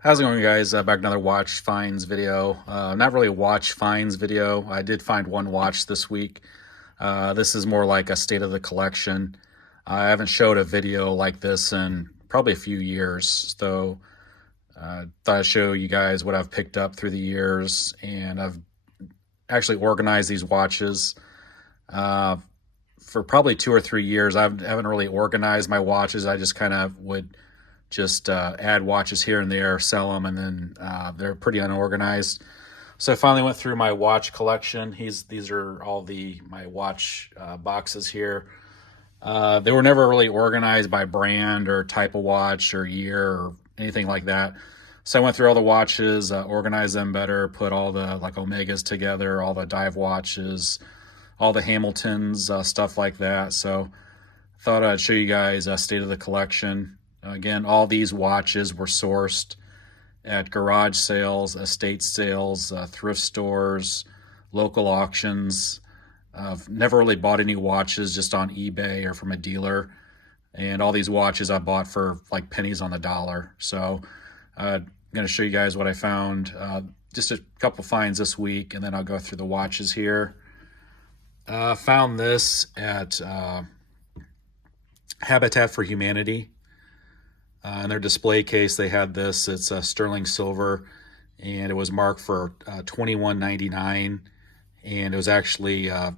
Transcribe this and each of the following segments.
How's it going, guys? Back another watch finds video. Not really a watch finds video. I did find one watch this week. This is more like a state of the collection. I haven't showed a video like this in probably a few years, so thought I'd show you guys what I've picked up through the years, and I've actually organized these watches. Uh, for probably 2 or 3 years, I haven't really organized my watches. I just kind of would just add watches here and there, sell them, and then they're pretty unorganized. So I finally went through my watch collection. These are all my watch boxes here. They were never really organized by brand or type of watch or year or anything like that. So I went through all the watches, organized them better, put all the like Omegas together, all the dive watches, all the Hamiltons, stuff like that. So thought I'd show you guys state of the collection. Again, all these watches were sourced at garage sales, estate sales, thrift stores, local auctions. I've never really bought any watches just on eBay or from a dealer. And all these watches I bought for like pennies on the dollar. So I'm going to show you guys what I found. Just a couple finds this week, and then I'll go through the watches here. Found this at Habitat for Humanity. In their display case, they had this. It's sterling silver, and it was marked for $21.99, and it was actually I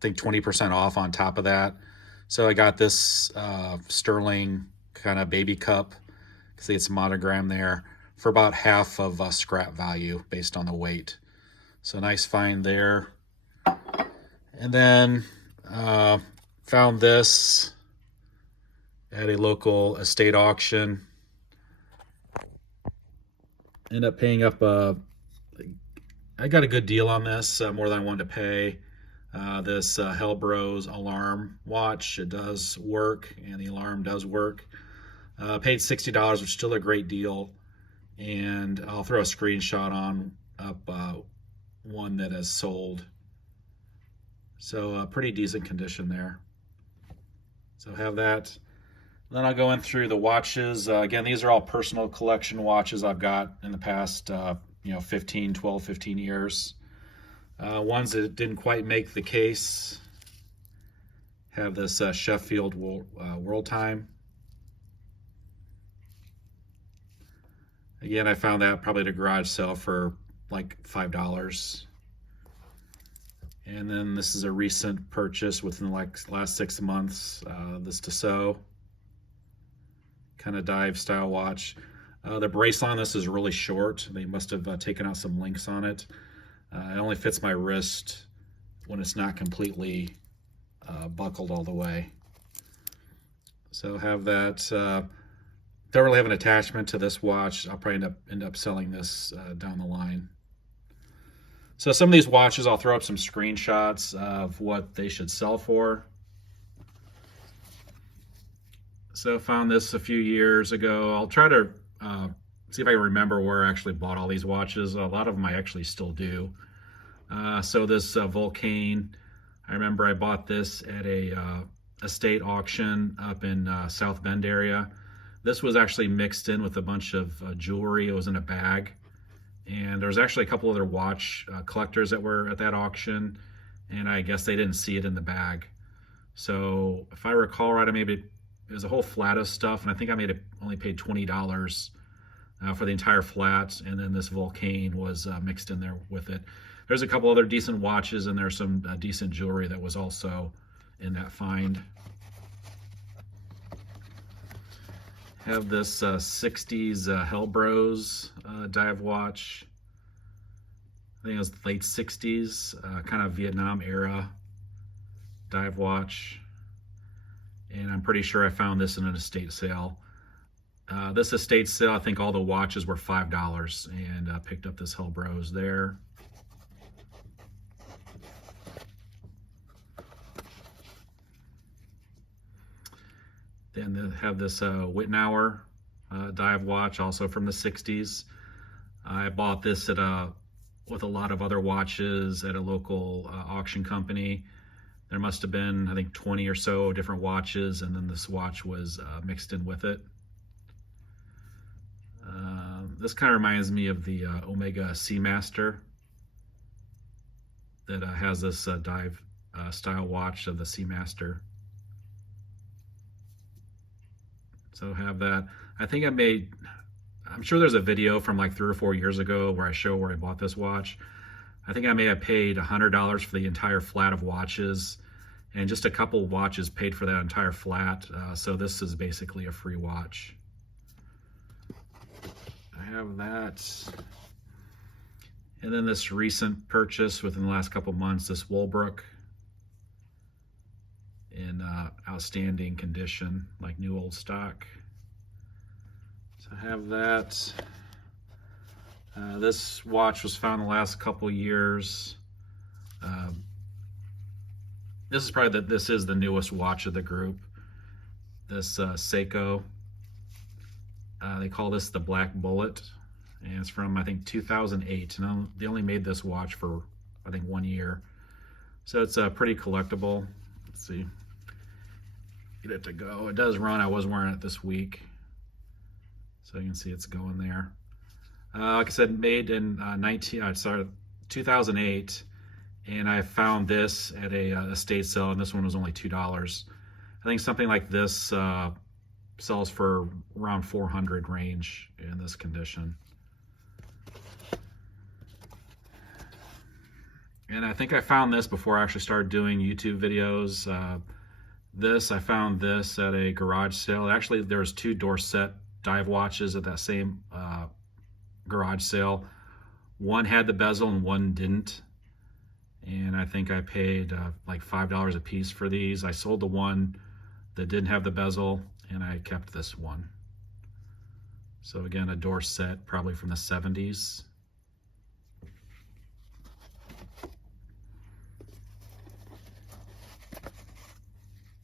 think 20% off on top of that. So I got this sterling kind of baby cup, see it's monogram there, for about half of scrap value based on the weight. So nice find there. And then found this at a local estate auction. Ended up paying up I got a good deal on this, more than I wanted to pay. This Hellbros alarm watch, it does work, and the alarm does work. Paid $60, which is still a great deal, and I'll throw a screenshot on up one that has sold. So pretty decent condition there. So have that. Then I'll go in through the watches. Again, these are all personal collection watches I've got in the past 15 years. Ones that didn't quite make the case have this Sheffield World Time. Again, I found that probably at a garage sale for like $5. And then this is a recent purchase within the last 6 months. This Dassault kind of dive style watch. The bracelet on this is really short. They must have taken out some links on it. It only fits my wrist when it's not completely buckled all the way. So have that. Don't really have an attachment to this watch. I'll probably end up selling this down the line. So some of these watches, I'll throw up some screenshots of what they should sell for. So found this a few years ago. I'll try to see if I can remember where I actually bought all these watches. A lot of them I actually still do. So this Vulcain, I remember I bought this at a estate auction up in South Bend area. This was actually mixed in with a bunch of jewelry. It was in a bag. And there was actually a couple other watch collectors that were at that auction, and I guess they didn't see it in the bag. So if I recall right, it was a whole flat of stuff, and I think I only paid $20 for the entire flat, and then this Vulcain was mixed in there with it. There's a couple other decent watches, and there's some decent jewelry that was also in that find. Have this 60s Hellbros dive watch. I think it was late 60s, kind of Vietnam era dive watch. And I'm pretty sure I found this in an estate sale. This estate sale, I think all the watches were $5, and picked up this Hellbros there. Then they have this Wittnauer dive watch, also from the 60s. I bought this with a lot of other watches at a local auction company. There must have been, I think, 20 or so different watches, and then this watch was mixed in with it. This kind of reminds me of the Omega Seamaster that has this dive style watch of the Seamaster. So have that. I think I'm sure there's a video from like 3 or 4 years ago where I show where I bought this watch. I think I may have paid $100 for the entire flat of watches, and just a couple watches paid for that entire flat. So this is basically a free watch. I have that. And then this recent purchase within the last couple months, this Woolbrook in outstanding condition, like new old stock. So I have that. This watch was found the last couple years. This is the newest watch of the group. This Seiko. They call this the Black Bullet, and it's from, I think, 2008. And they only made this watch for, I think, 1 year. So it's pretty collectible. Let's see. Get it to go. It does run. I was wearing it this week, so you can see it's going there. Like I said, made in 2008, and I found this at a estate sale, and this one was only $2. I think something like this sells for around $400 range in this condition. And I think I found this before I actually started doing YouTube videos. I found this at a garage sale. Actually, there's 2 Dorset dive watches at that same garage sale. One had the bezel and one didn't. And I think I paid like $5 a piece for these. I sold the one that didn't have the bezel, and I kept this one. So again, a Dorset, probably from the 70s.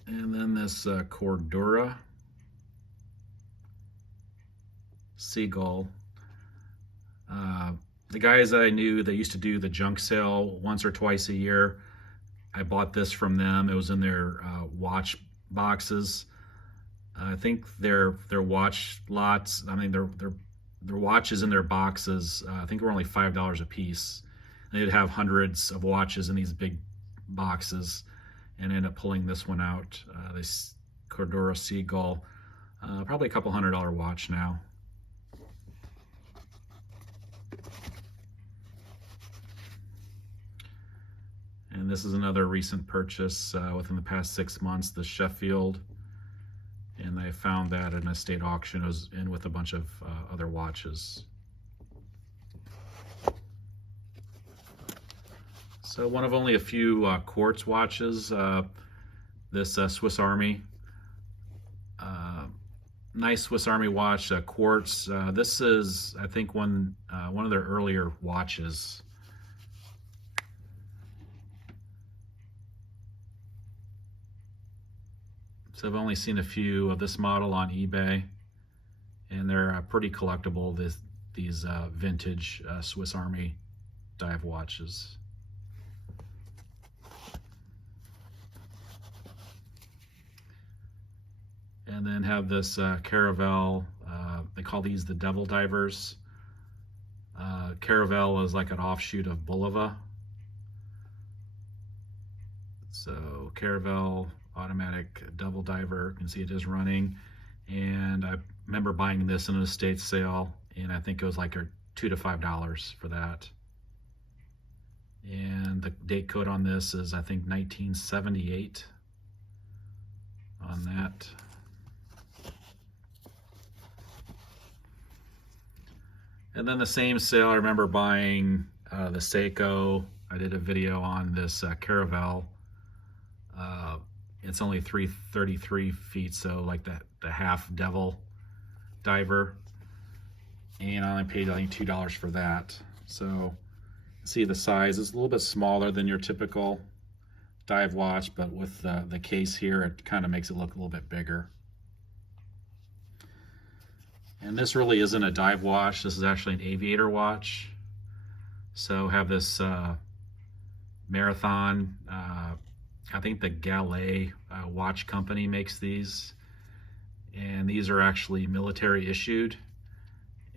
And then this Cordura Seagull. The guys that I knew that used to do the junk sale once or twice a year, I bought this from them. It was in their watch boxes. I think their watch lots, I mean their watches in their boxes, I think were only $5 a piece. They'd have hundreds of watches in these big boxes, and ended up pulling this one out, this Cordura Seagull, probably a couple $100 watch now. And this is another recent purchase within the past 6 months, the Sheffield. And I found that in a estate auction. It was in with a bunch of other watches. So one of only a few quartz watches, this Swiss Army. Nice Swiss Army watch, quartz. This is, I think, one of their earlier watches. So I've only seen a few of this model on eBay, and they're pretty collectible, these vintage Swiss Army dive watches. And then have this Caravel, they call these the Devil Divers. Caravel is like an offshoot of Bulova. So Caravel automatic double diver, you can see it is running. And I remember buying this in an estate sale, and I think it was like $2 to $5 for that. And the date code on this is, I think, 1978 on that. And then the same sale, I remember buying the Seiko. I did a video on this Caravel. It's only 333 feet, so like the half devil diver. And I only paid, I think, $2 for that. So see the size is a little bit smaller than your typical dive watch, but with the case here, it kind of makes it look a little bit bigger. And this really isn't a dive watch. This is actually an aviator watch. So have this Marathon, I think the Gallet watch company makes these. And these are actually military issued.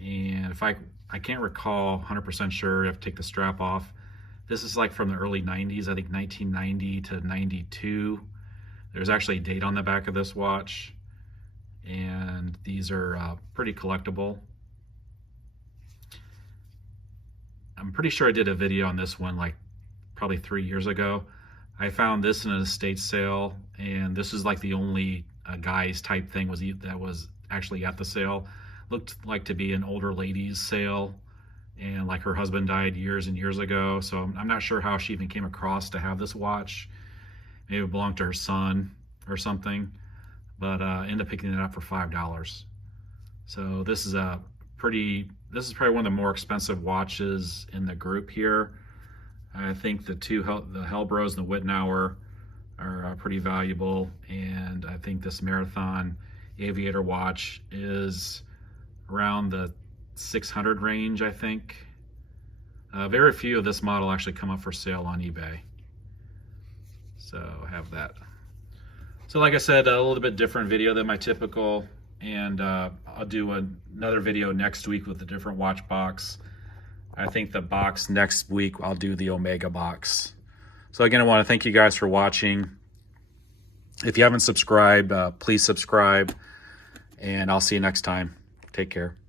And if I can't recall 100% sure, I have to take the strap off. This is like from the early 90s, I think 1990 to 92. There's actually a date on the back of this watch, and these are pretty collectible. I'm pretty sure I did a video on this one like probably 3 years ago. I found this in an estate sale, and this is like the only guys type thing that was actually at the sale. Looked like to be an older lady's sale, and like her husband died years and years ago, so I'm not sure how she even came across to have this watch. Maybe it belonged to her son or something, but ended up picking it up for $5. So this is probably one of the more expensive watches in the group here. I think the Hellbros and the Wittnauer are pretty valuable, and I think this Marathon Aviator watch is around the 600 range, I think. Very few of this model actually come up for sale on eBay. So I have that. So like I said, a little bit different video than my typical, and I'll do another video next week with a different watch box. I think the box next week, I'll do the Omega box. So again, I want to thank you guys for watching. If you haven't subscribed, please subscribe, and I'll see you next time. Take care.